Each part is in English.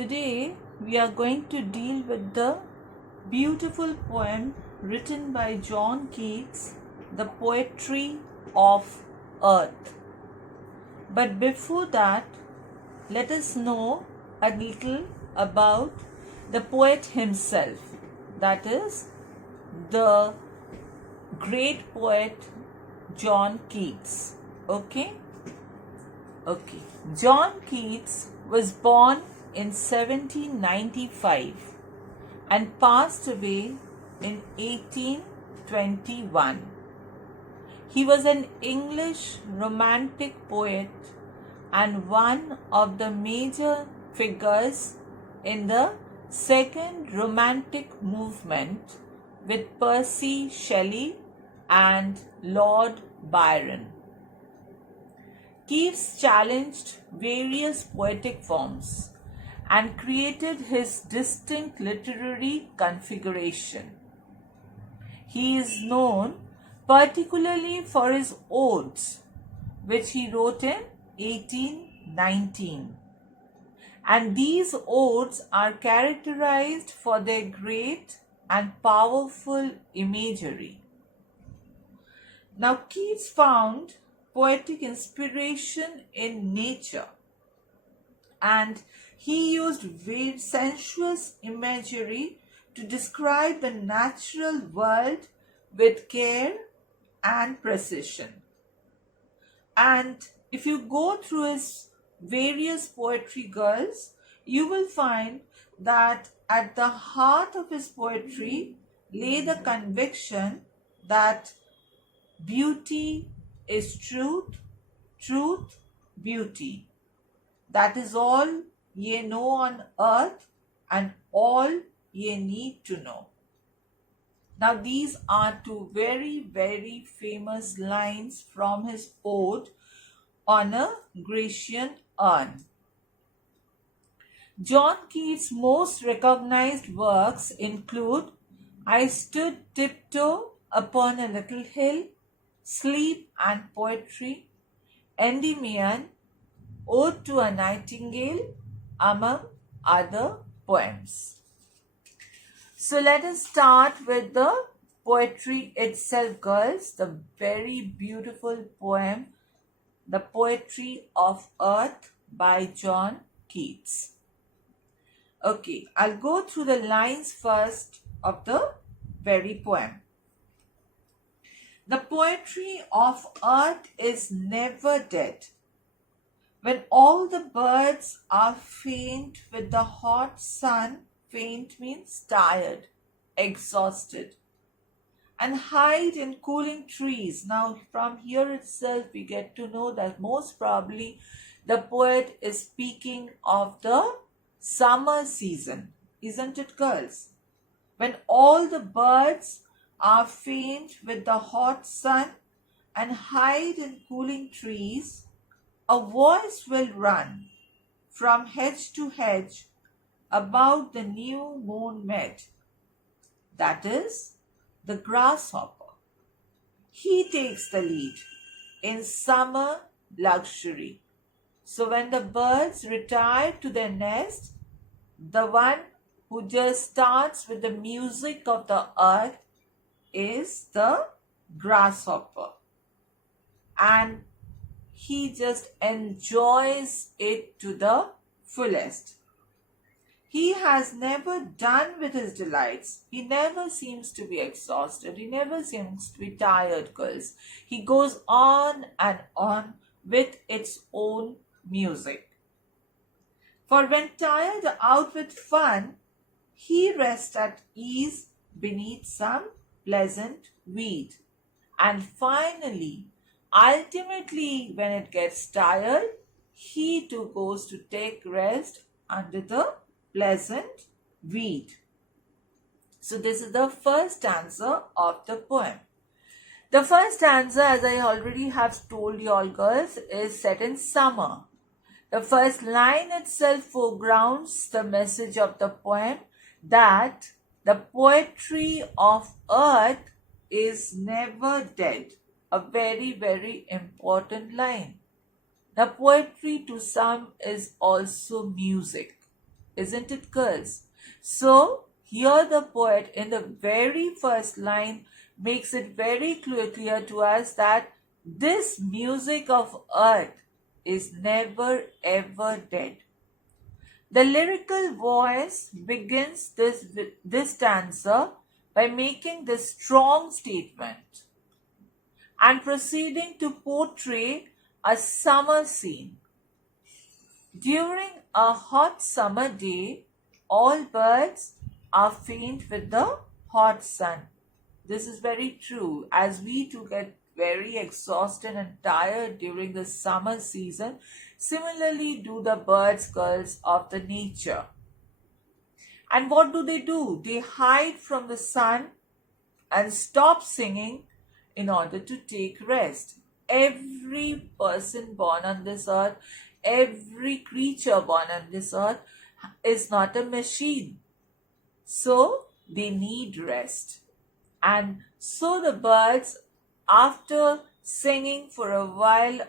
Today we are going to deal with the beautiful poem written by John Keats, The Poetry of Earth. But before that, let us know a little about the poet himself, that is, the great poet John Keats. Okay? John Keats was born in 1795 and passed away in 1821. He was an English romantic poet and one of the major figures in the second romantic movement with Percy Shelley and Lord Byron. Keats challenged various poetic forms and created his distinct literary configuration. He is known particularly for his odes, which he wrote in 1819. And these odes are characterized for their great and powerful imagery. Now, Keats found poetic inspiration in nature, and he used very sensuous imagery to describe the natural world with care and precision. And if you go through his various poetry girls, you will find that at the heart of his poetry lay the conviction that beauty is truth, truth, beauty. That is all ye know on earth and all ye need to know. Now, these are two very, very famous lines from his ode on a Grecian urn. John Keats' most recognized works include I Stood Tiptoe Upon a Little Hill, Sleep and Poetry, Endymion, Ode to a Nightingale, among other poems. So let us start with the poetry itself, girls, the very beautiful poem, The Poetry of Earth by John Keats. Okay, I'll go through the lines first of the very poem. The poetry of earth is never dead. When all the birds are faint with the hot sun, faint means tired, exhausted, and hide in cooling trees. Now, from here itself, we get to know that most probably the poet is speaking of the summer season, isn't it, girls? When all the birds are faint with the hot sun and hide in cooling trees, a voice will run from hedge to hedge about the new moon met. That is the grasshopper. He takes the lead in summer luxury. So when the birds retire to their nest, the one who just starts with the music of the earth is the grasshopper. And he just enjoys it to the fullest. He has never done with his delights. He never seems to be exhausted. He never seems to be tired, girls. He goes on and on with its own music. For when tired out with fun, he rests at ease beneath some pleasant weed. And finally, ultimately, when it gets tired, he too goes to take rest under the pleasant weed. So this is the first stanza of the poem. The first stanza, as I already have told you all girls, is set in summer. The first line itself foregrounds the message of the poem that the poetry of earth is never dead. A very, very important line. The poetry to some is also music, isn't it, girls? So here the poet in the very first line makes it very clear to us that this music of earth is never ever dead. The lyrical voice begins this stanza by making this strong statement and proceeding to portray a summer scene. During a hot summer day, all birds are faint with the hot sun. This is very true, as we too get very exhausted and tired during the summer season. Similarly do the birds, girls, of the nature. And what do? They hide from the sun and stop singing in order to take rest. Every person born on this earth, every creature born on this earth is not a machine. So they need rest. And so the birds, after singing for a while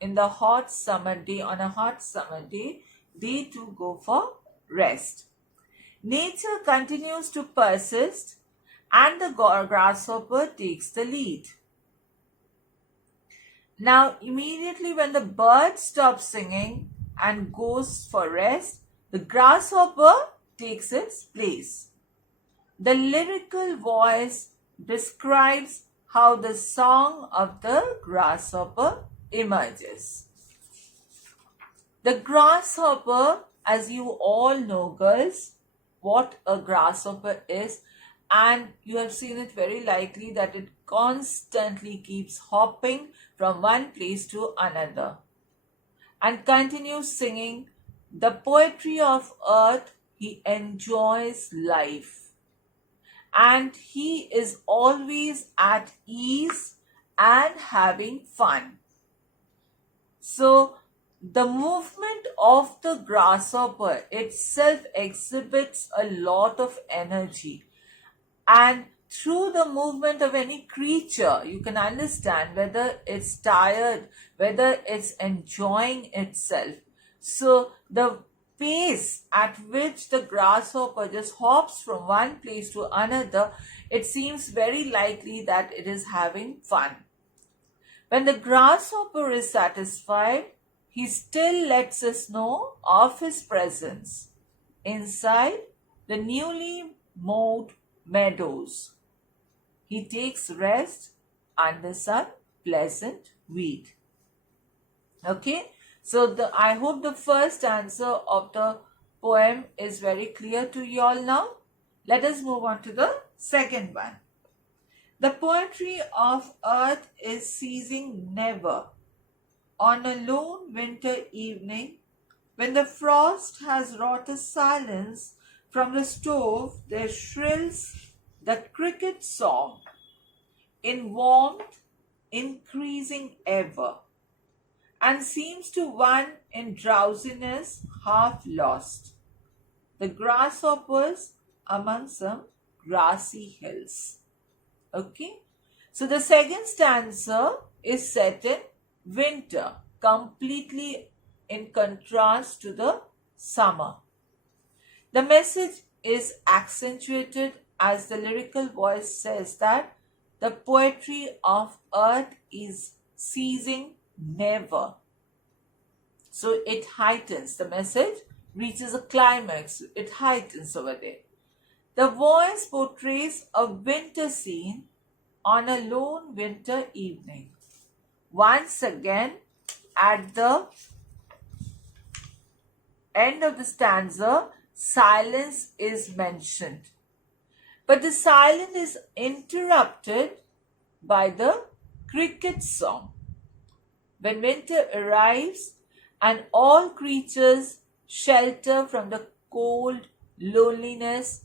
in the hot summer day, on a hot summer day, they too go for rest. Nature continues to persist and the grasshopper takes the lead. Now, immediately when the bird stops singing and goes for rest, the grasshopper takes its place. The lyrical voice describes how the song of the grasshopper emerges. The grasshopper, as you all know, girls, what a grasshopper is, and you have seen it very likely that it constantly keeps hopping from one place to another and continues singing the poetry of earth. He enjoys life and he is always at ease and having fun. So the movement of the grasshopper itself exhibits a lot of energy, and through the movement of any creature you can understand whether it's tired, whether it's enjoying itself. So the pace at which the grasshopper just hops from one place to another, it seems very likely that it is having fun. When the grasshopper is satisfied, he still lets us know of his presence inside the newly mowed meadows. He takes rest under some pleasant weed. Okay, so I hope the first answer of the poem is very clear to you all now. Let us move on to the second one. The poetry of earth is ceasing never. On a lone winter evening, when the frost has wrought a silence, from the stove there shrills the cricket song, in warmth increasing ever, and seems to one in drowsiness half lost. The grasshoppers among some grassy hills. Okay, so the second stanza is set in winter, completely in contrast to the summer. The message is accentuated as the lyrical voice says that the poetry of earth is ceasing never. So it heightens, the message reaches a climax, it heightens over there. The voice portrays a winter scene on a lone winter evening. Once again, at the end of the stanza, silence is mentioned. But the silence is interrupted by the cricket song. When winter arrives and all creatures shelter from the cold, loneliness,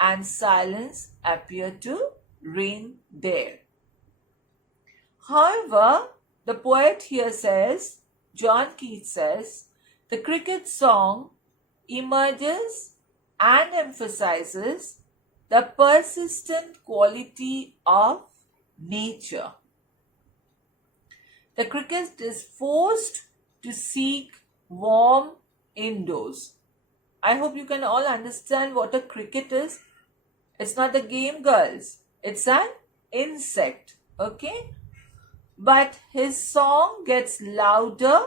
and silence appear to reign there. However, the poet here says, John Keats says, the cricket song emerges and emphasizes the persistent quality of nature. The cricket is forced to seek warm indoors I hope you can all understand what a cricket is. It's not a game, girls. It's an insect. Okay? But his song gets louder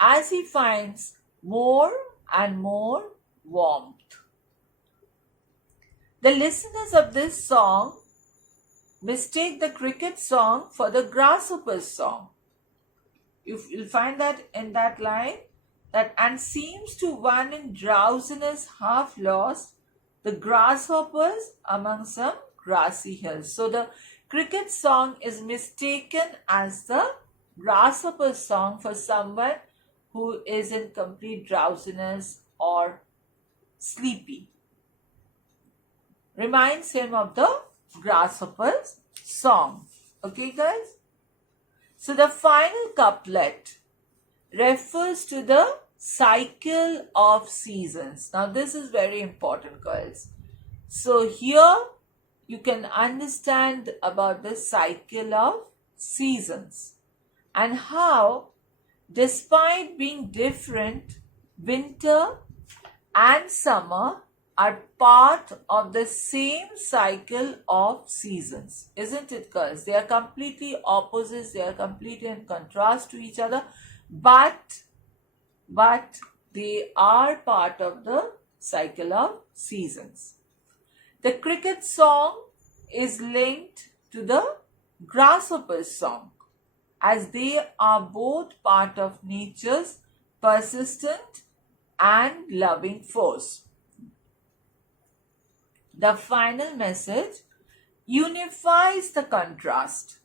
as he finds more and more warmth. The listeners of this song mistake the cricket song for the grasshopper's song. You'll find that in that line, that and seems to one in drowsiness half lost, the grasshoppers among some grassy hills. So the cricket song is mistaken as the grasshopper song for someone who is in complete drowsiness or sleepy. Reminds him of the grasshopper's song. Okay, guys? So the final couplet refers to the cycle of seasons. Now this is very important, girls. So here you can understand about the cycle of seasons and how, despite being different, winter and summer are part of the same cycle of seasons. Isn't it, girls? They are completely opposites. They are completely in contrast to each other. But they are part of the cycle of seasons. The cricket song is linked to the grasshopper's song, as they are both part of nature's persistent and loving force. The final message unifies the contrast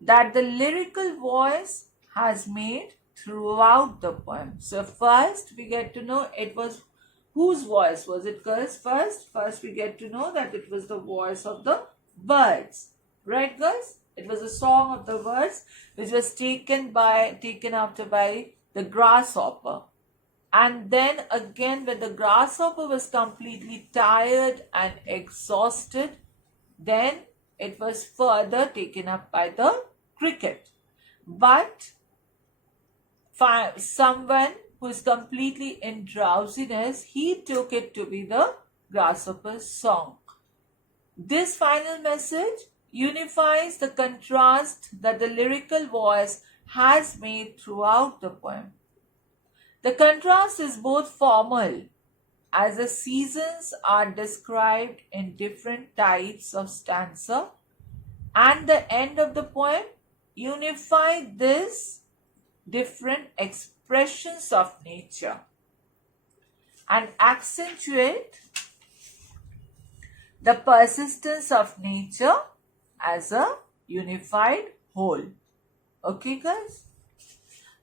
that the lyrical voice has made throughout the poem. So first we get to know it was whose voice was it, girls? First we get to know that it was the voice of the birds. Right, girls? It was a song of the birds which was taken after by the grasshopper. And then again, when the grasshopper was completely tired and exhausted, then it was further taken up by the cricket. But someone who is completely in drowsiness, he took it to be the grasshopper's song. This final message unifies the contrast that the lyrical voice has made throughout the poem. The contrast is both formal, as the seasons are described in different types of stanza, and the end of the poem unify these different expressions of nature and accentuate the persistence of nature as a unified whole. Okay, guys?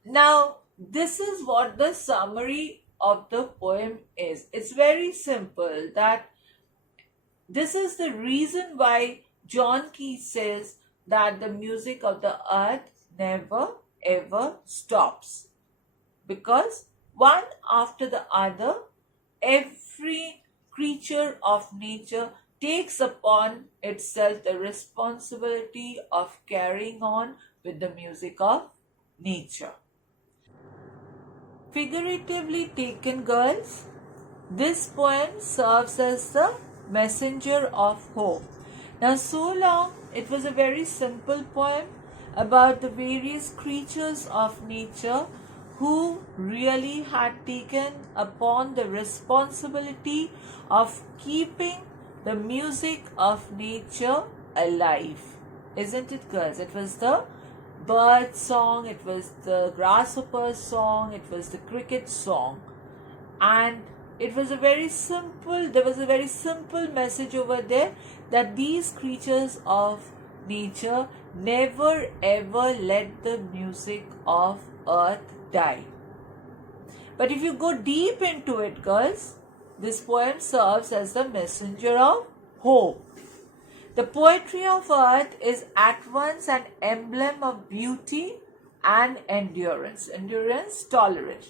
Now, this is what the summary of the poem is. It's very simple, that this is the reason why John Keats says that the music of the earth never ever stops. Because one after the other, every creature of nature takes upon itself the responsibility of carrying on with the music of nature. Figuratively taken, girls, this poem serves as the messenger of hope. Now, so long it was a very simple poem about the various creatures of nature who really had taken upon the responsibility of keeping the music of nature alive. Isn't it, girls? It was the bird song, it was the grasshopper song, it was the cricket song. And it was there was a very simple message over there, that these creatures of nature never ever let the music of earth die. But if you go deep into it, girls, this poem serves as the messenger of hope. The poetry of earth is at once an emblem of beauty and endurance. Endurance, tolerance.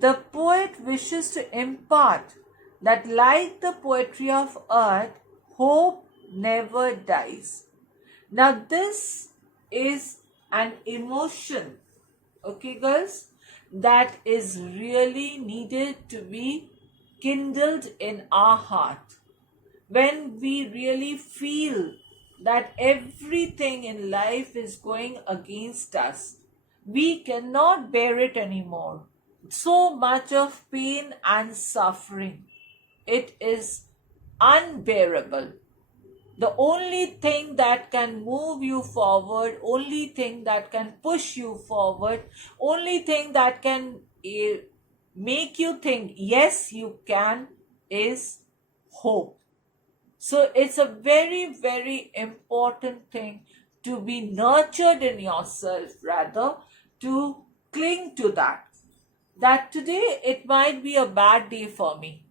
The poet wishes to impart that, like the poetry of earth, hope never dies. Now, this is an emotion, okay, girls, that is really needed to be kindled in our heart, when we really feel that everything in life is going against us, we cannot bear it anymore. So much of pain and suffering. It is unbearable. The only thing that can move you forward, only thing that can push you forward, only thing that can make you think, yes, you can, is hope. So it's a very, very important thing to be nurtured in yourself, rather, to cling to that. That today it might be a bad day for me.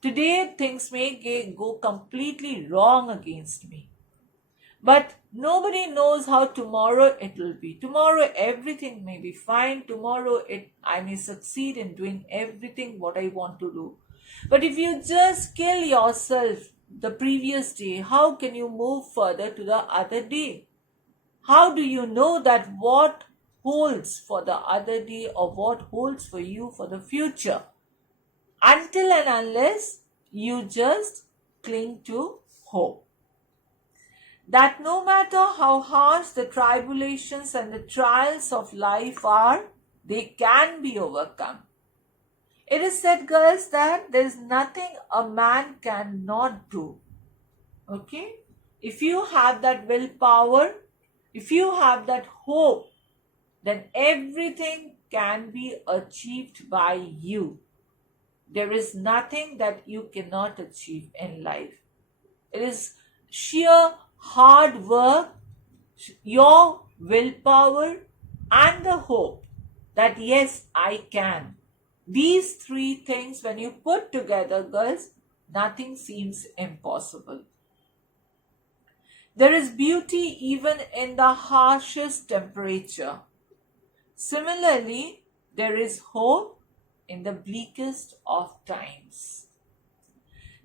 Today things may go completely wrong against me. But nobody knows how tomorrow it will be. Tomorrow everything may be fine. Tomorrow I may succeed in doing everything what I want to do. But if you just kill yourself the previous day, how can you move further to the other day? How do you know that what holds for the other day or what holds for you for the future? Until and unless you just cling to hope. That no matter how harsh the tribulations and the trials of life are, they can be overcome. It is said, girls, that there is nothing a man cannot do. Okay? If you have that willpower, if you have that hope, then everything can be achieved by you. There is nothing that you cannot achieve in life. It is sheer hard work, your willpower, and the hope that yes, I can. These three things, when you put together, girls, nothing seems impossible. There is beauty even in the harshest temperature. Similarly, there is hope in the bleakest of times.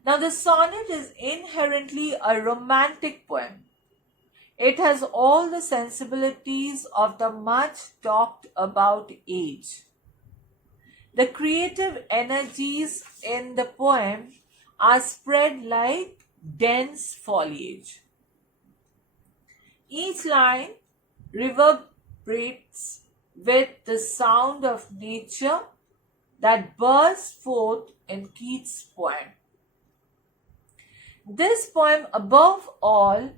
Now, the sonnet is inherently a romantic poem. It has all the sensibilities of the much talked about age. The creative energies in the poem are spread like dense foliage. Each line reverberates with the sound of nature that bursts forth in Keats' poem. This poem, above all,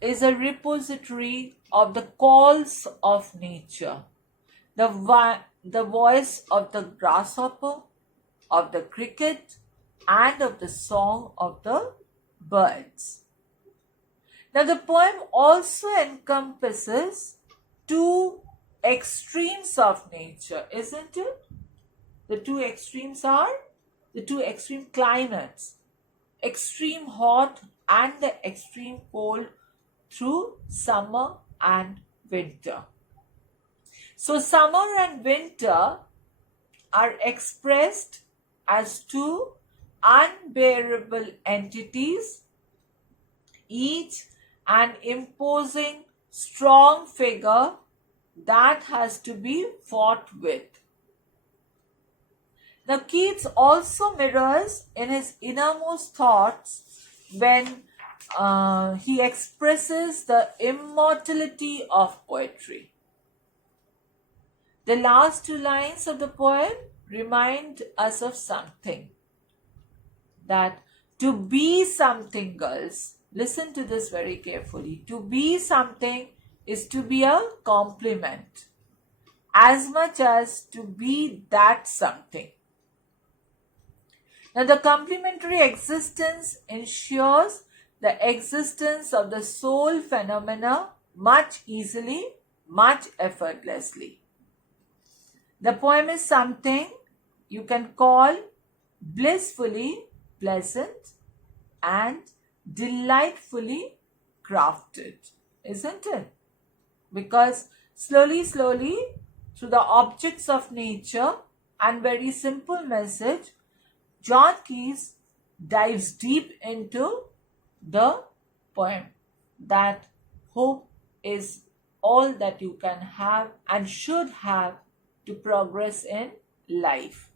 is a repository of the calls of nature, the voice of the grasshopper, of the cricket, and of the song of the birds. Now, the poem also encompasses two extremes of nature, isn't it? The two extremes are the two extreme climates, extreme hot and the extreme cold through summer and winter. So summer and winter are expressed as two unbearable entities, each an imposing, strong figure that has to be fought with. Now, Keats also mirrors in his innermost thoughts when he expresses the immortality of poetry. The last two lines of the poem remind us of something. That to be something, girls, listen to this very carefully. To be something is to be a compliment as much as to be that something. Now, the complementary existence ensures the existence of the soul phenomena much easily, much effortlessly. The poem is something you can call blissfully pleasant and delightfully crafted, isn't it? Because slowly, through the objects of nature and very simple message, John Keats dives deep into the poem that hope is all that you can have and should have to progress in life,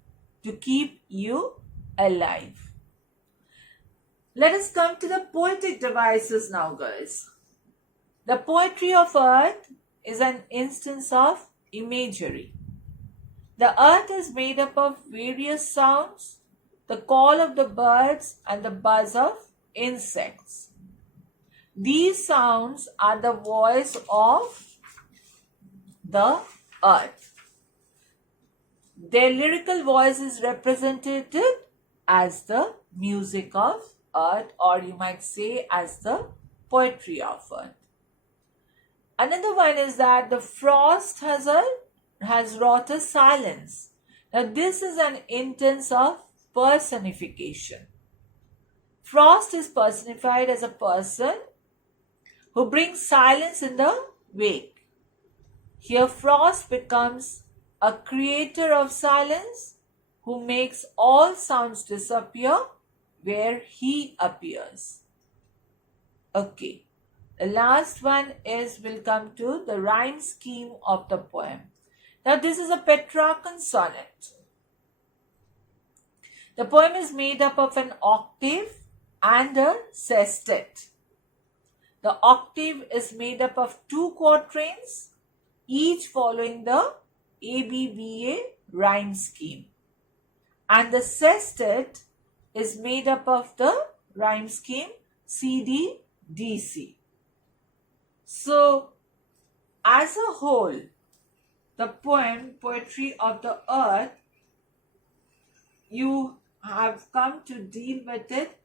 to keep you alive. Let us come to the poetic devices now, guys. The poetry of earth is an instance of imagery. The earth is made up of various sounds, the call of the birds and the buzz of insects. These sounds are the voice of the earth. Their lyrical voice is represented as the music of earth, or you might say as the poetry of earth. Another one is that the frost has wrought a silence. Now this is an instance of personification. Frost is personified as a person who brings silence in the wake. Here Frost becomes a creator of silence who makes all sounds disappear where he appears. Okay. The last one will come to the rhyme scheme of the poem. Now this is a Petrarchan sonnet. The poem is made up of an octave and a sestet. The octave is made up of 2 quatrains, each following the ABBA rhyme scheme. And the sestet is made up of the rhyme scheme CDDC. So, as a whole, the poem Poetry of the Earth, you have come to deal with it,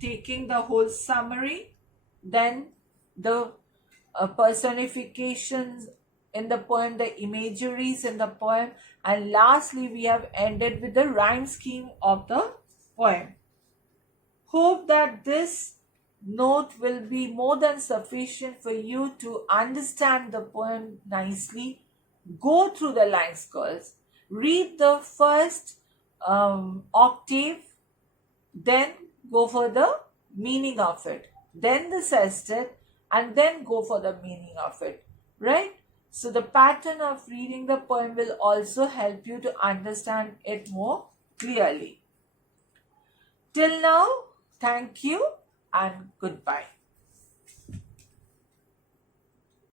taking the whole summary, then the personifications in the poem, the imageries in the poem, and lastly we have ended with the rhyme scheme of the poem. Hope that this note will be more than sufficient for you to understand the poem nicely. Go through the lines, girls. Read the first octave, then go for the meaning of it, then the sestet, and then go for the meaning of it, right? So the pattern of reading the poem will also help you to understand it more clearly. Till now, thank you and goodbye.